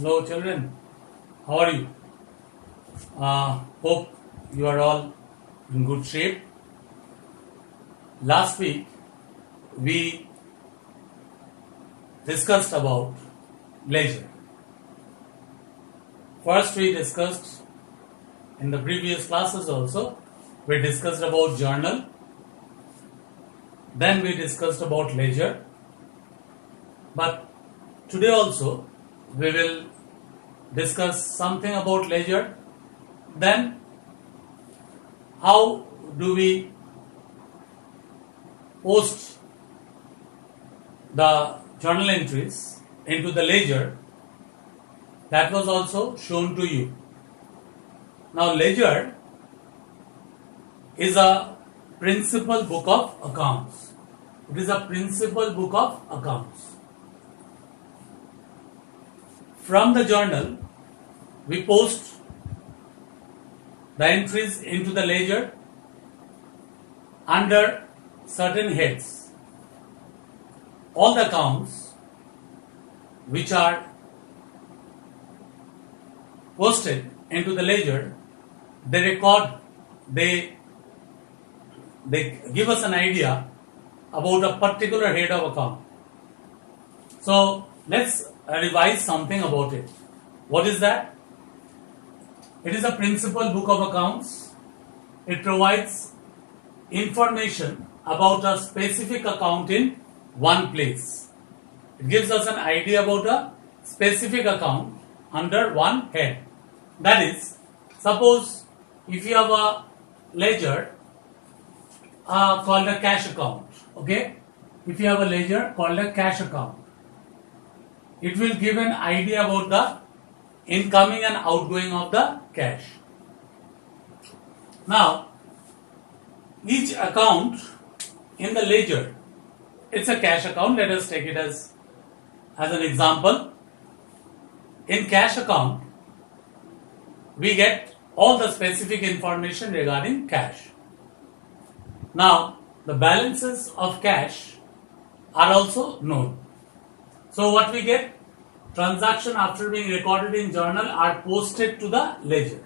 Hello children, how are you? Hope you are all in good shape. Last week we discussed about leisure. First we discussed in the previous classes also, we discussed about journal. Then we discussed about leisure. But today also we will discuss something about leisure. Then how do we post the journal entries into the ledger, that was also shown to you. Now ledger is a principal book of accounts. It is a principal book of accounts. From the journal we post the entries into the ledger under certain heads. All the accounts which are posted into the ledger, they give us an idea about a particular head of account. So let's revise something about it. What is that? It is a principal book of accounts. It provides information about a specific account in one place. It gives us an idea about a specific account under one head. That is, suppose if you have a ledger called a cash account, okay? If you have a ledger called a cash account, it will give an idea about the incoming and outgoing of the cash. Now, each account in the ledger, it's a cash account. Let us take it as an example. In cash account, we get all the specific information regarding cash. Now, the balances of cash are also known. So what we get? Transaction after being recorded in journal are posted to the ledger.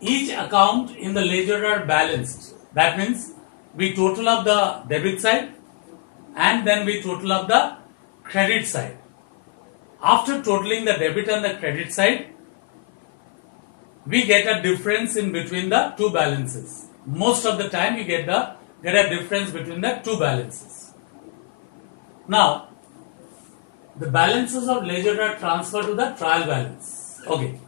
Each account in the ledger are balanced. That means we total up the debit side and then we total up the credit side. After totaling the debit and the credit side, we get a difference in between the two balances. Most of the time you get a difference between the two balances. Now, the balances of ledger are transferred to the trial balance. Okay.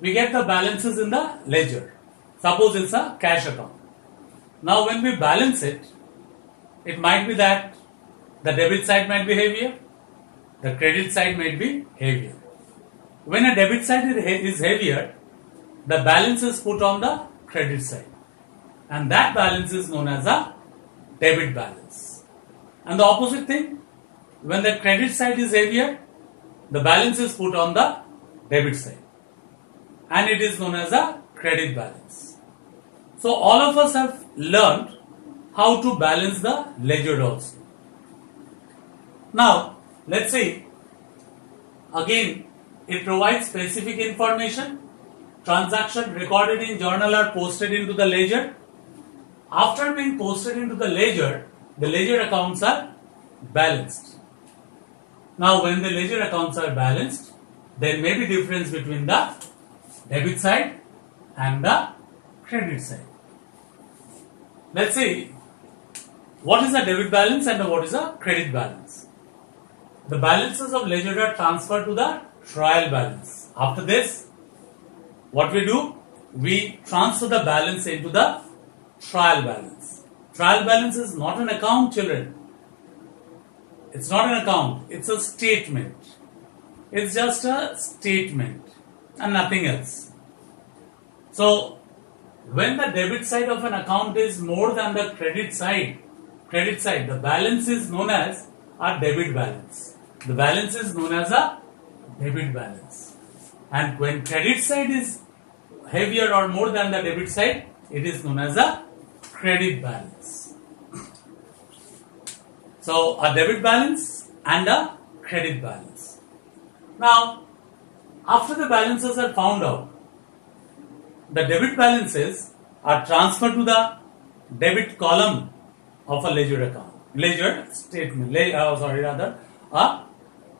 We get the balances in the ledger. Suppose it's a cash account. Now when we balance it, it might be that the debit side might be heavier, the credit side might be heavier. When a debit side is heavier, the balance is put on the credit side. And that balance is known as a debit balance. And the opposite thing, when the credit side is heavier, the balance is put on the debit side. And it is known as a credit balance. So all of us have learned how to balance the ledger also. Now, let's see. Again, it provides specific information. Transactions recorded in journal are posted into the ledger. After being posted into the ledger accounts are balanced. Now, when the ledger accounts are balanced, there may be difference between the debit side and the credit side. Let's see, what is a debit balance and what is a credit balance? The balances of ledger are transferred to the trial balance. After this, what we do? We transfer the balance into the trial balance. Trial balance is not an account, children. It's not an account, it's a statement. It's just a statement and nothing else. So, when the debit side of an account is more than the credit side, the balance is known as a debit balance. The balance is known as a debit balance. And when credit side is heavier or more than the debit side, it is known as a credit balance. So a debit balance and a credit balance. Now After the balances are found out, the debit balances are transferred to the debit column of a ledger account, ledger statement, a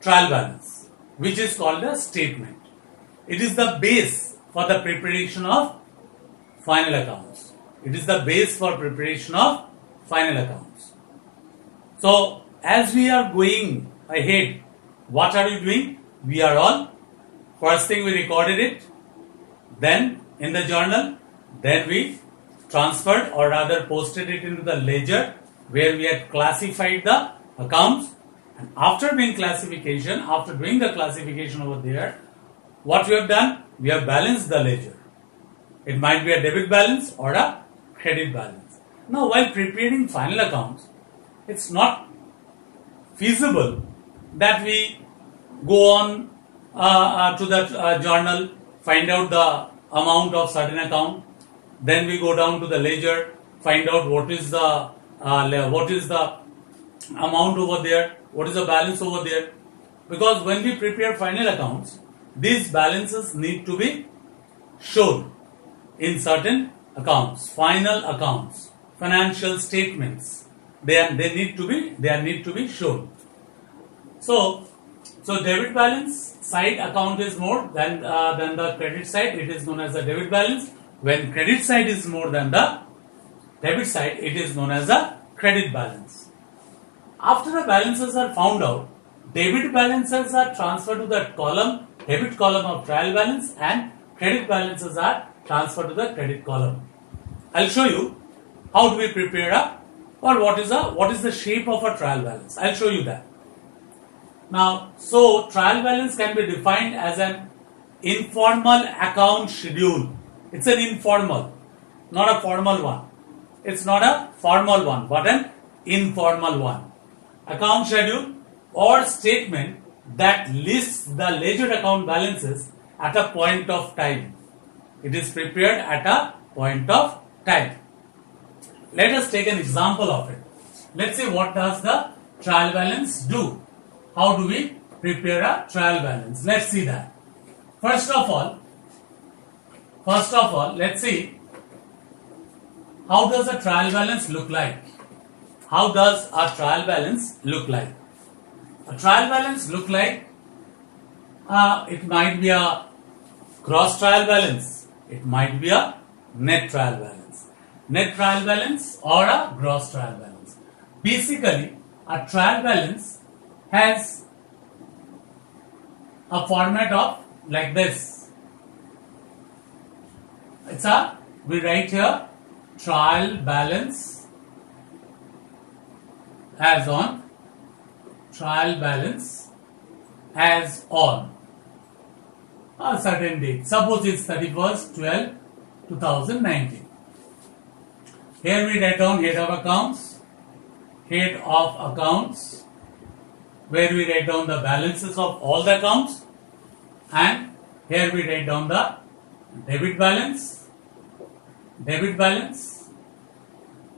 trial balance, which is called a statement. It is the base for the preparation of final accounts. It is the base for preparation of final accounts. So, as we are going ahead, what are you doing? We are all, first thing we recorded it, then in the journal, then we transferred or rather posted it into the ledger where we had classified the accounts, and after doing classification, after doing the classification over there, what we have done? We have balanced the ledger. It might be a debit balance or a credit balance. Now, while preparing final accounts, it's not feasible that we go on to that journal, find out the amount of certain account, then we go down to the ledger, find out what is the amount over there, what is the balance over there. Because when we prepare final accounts, these balances need to be shown in certain accounts, final accounts, financial statements. They need to be shown. So debit balance side account is more than the credit side. It is known as the debit balance. When credit side is more than the debit side, it is known as the credit balance. After the balances are found out, debit balances are transferred to the column, debit column of trial balance, and credit balances are transferred to the credit column. I'll show you how do we prepare what is the shape of a trial balance. I'll show you that. Now, so trial balance can be defined as an informal account schedule. It's an informal, not a formal one. It's not a formal one, but an informal one. Account schedule or statement that lists the ledger account balances at a point of time. It is prepared at a point of time. Let us take an example of it. Let's say, what does the trial balance do? How do we prepare a trial balance? Let's see that. First of all, let's see, how does a trial balance look like? How does a trial balance look like? A trial balance look like, it might be a gross trial balance. It might be a net trial balance. Net trial balance or a gross trial balance. Basically, a trial balance has a format of like this. We write here trial balance as on, trial balance as on a certain date. Suppose it's 31st 12 2019. Here we write down head of accounts, where we write down the balances of all the accounts, and here we write down the debit balance,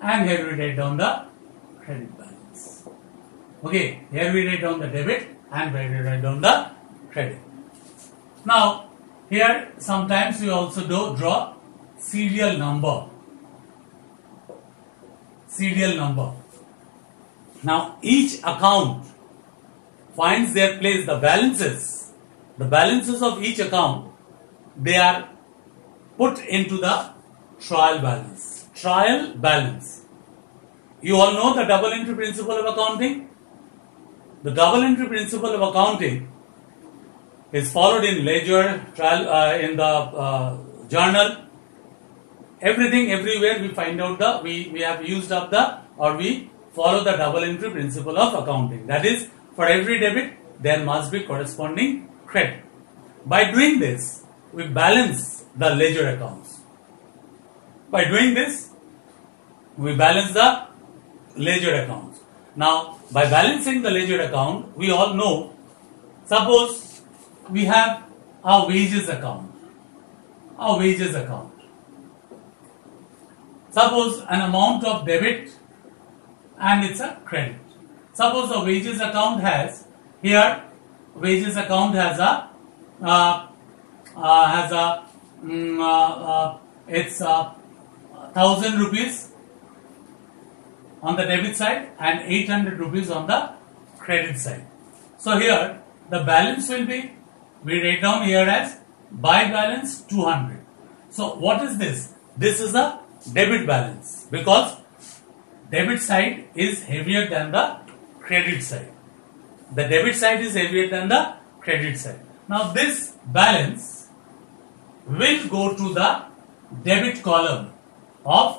and here we write down the credit balance. Okay, here we write down the debit and here we write down the credit. Now, here sometimes we also draw serial number. Now, each account finds their place. The balances of each account, they are put into the trial balance. You all know the double entry principle of accounting. The double entry principle of accounting is followed in ledger, trial, in the journal. Everything, everywhere we find out we have used up we follow the double entry principle of accounting. That is, for every debit there must be corresponding credit. By doing this, we balance the ledger accounts. By doing this, we balance the ledger accounts. Now, by balancing the ledger account, we all know, suppose we have a wages account. Suppose an amount of debit and it's a credit. Suppose the wages account has a has a it's 1,000 rupees on the debit side and 800 rupees on the credit side. So here the balance will be, we write down here as buy balance 200. So what is this? This is a debit balance because debit side is heavier than the credit side. The debit side is heavier than the credit side. Now this balance will go to the debit column of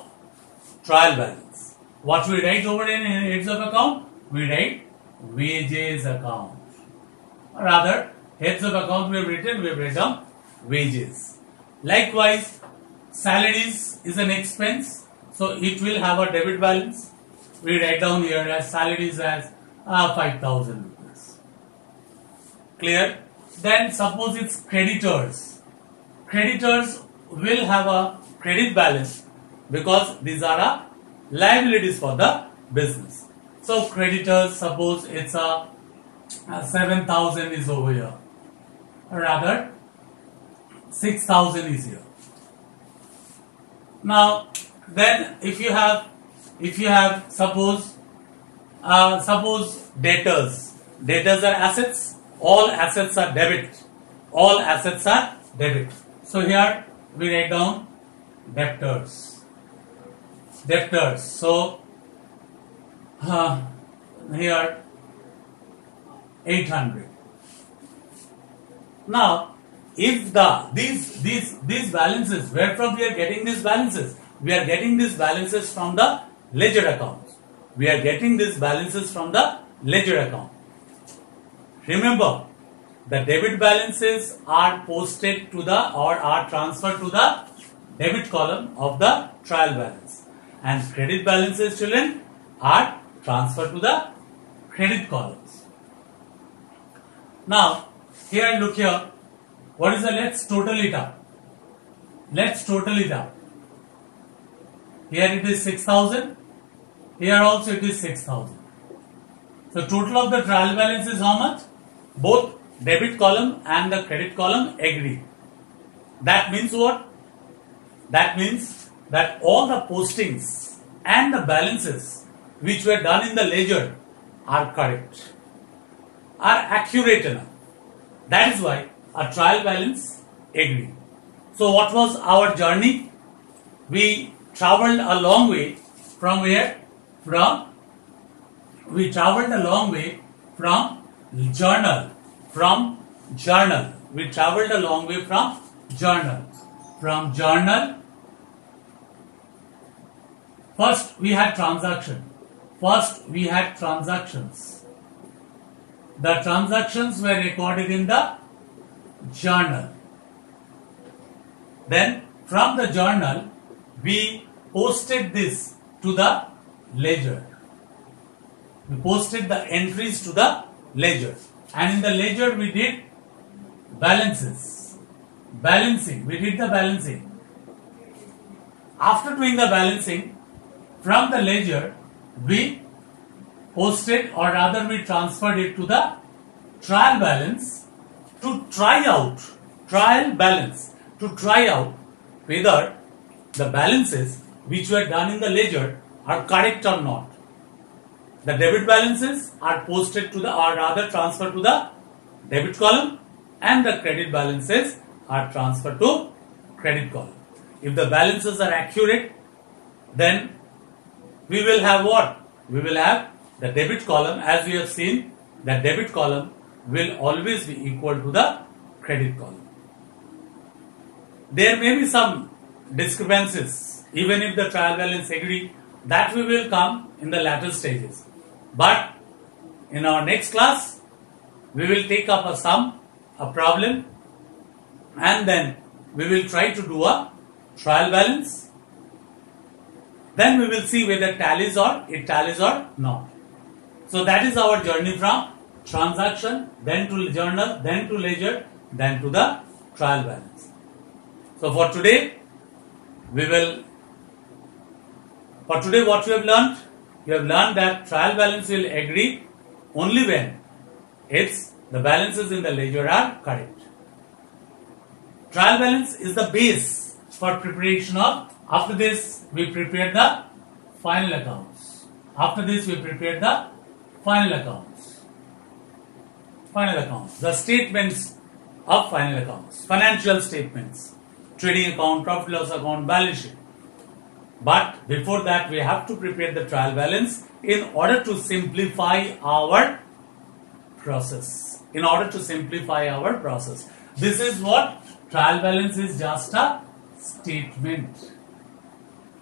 trial balance. What we write over in heads of account? We write wages account. Or rather, heads of account we have written down wages. Likewise, salaries is an expense, so it will have a debit balance. We write down here as salaries as 5,000 rupees. Clear? Then suppose it's creditors. Creditors will have a credit balance because these are liabilities for the business. So creditors, suppose it's a 7,000 is over here, or rather 6,000 is here. Now then if you have suppose debtors are assets, all assets are debit, so here we write down debtors, so here 800. Now if these balances, where from we are getting these balances? We are getting these balances from the ledger accounts. Remember, the debit balances are posted to the or are transferred to the debit column of the trial balance, and credit balances, children, are transferred to the credit columns. Now here look here, what is the, let's total it up. Here it is 6,000, here also it is 6,000. So total of the trial balance is how much? Both debit column and the credit column agree. That means what? That means that all the postings and the balances which were done in the ledger are correct, are accurate enough. That is why a trial balance agree. So what was our journey? We traveled a long way from where? We traveled a long way from journal. We traveled a long way from journal. First we had transactions. The transactions were recorded in the journal. Then from the journal we posted this to the ledger. We posted the entries to the ledger, and in the ledger we did balancing. We did the balancing. After doing the balancing, from the ledger we posted, or rather we transferred it to the trial balance to try out whether the balances which were done in the ledger are correct or not. The debit balances are posted to the, or rather transferred to the debit column, and the credit balances are transferred to credit column. If the balances are accurate, then we will have what? We will have the debit column, as we have seen, the debit column will always be equal to the credit column. There may be some discrepancies, even if the trial balance agree, that we will come in the latter stages. But in our next class, we will take up a problem, and then we will try to do a trial balance. Then we will see whether it tallies or not. So that is our journey from transaction, then to journal, then to ledger, then to the trial balance. So for today what we have learned? We have learned that trial balance will agree only when the balances in the ledger are correct. trial balance is the base for preparation of. After this, we prepare the final accounts. After this, we prepare the final accounts. Final accounts. The statements of final accounts. Financial statements. Trading account, profit loss account, balance sheet. But before that, we have to prepare the trial balance in order to simplify our process. In order to simplify our process. This is what trial balance is, just a statement.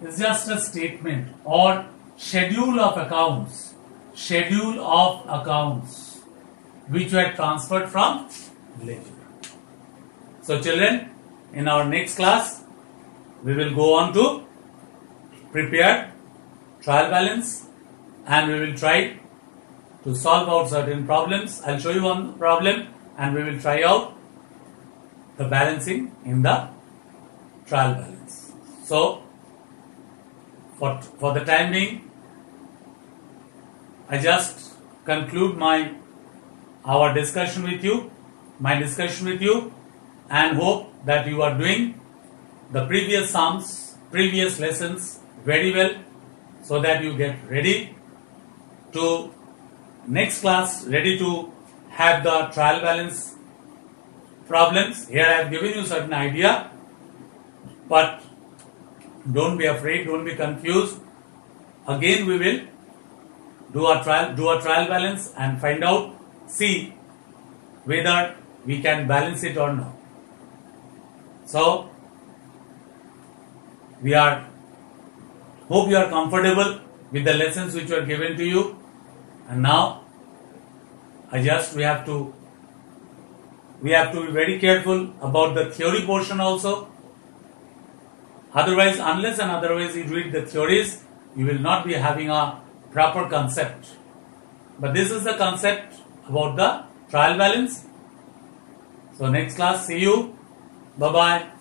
It's just a statement or schedule of accounts. Schedule of accounts which were transferred from ledger. So children, in our next class, we will go on to prepare trial balance and we will try to solve out certain problems. I'll show you one problem and we will try out the balancing in the trial balance. So, for the time being, I just conclude our discussion with you, and hope that you are doing the previous sums, previous lessons very well, so that you get ready to next class, ready to have the trial balance problems. Here I have given you certain idea, but don't be afraid, don't be confused. Again we will do a trial balance and find out, see whether we can balance it or not. So hope you are comfortable with the lessons which were given to you, and now we have to be very careful about the theory portion also. Otherwise, unless and otherwise you read the theories, you will not be having a proper concept. But this is the concept about the trial balance. So next class, see you. Bye bye.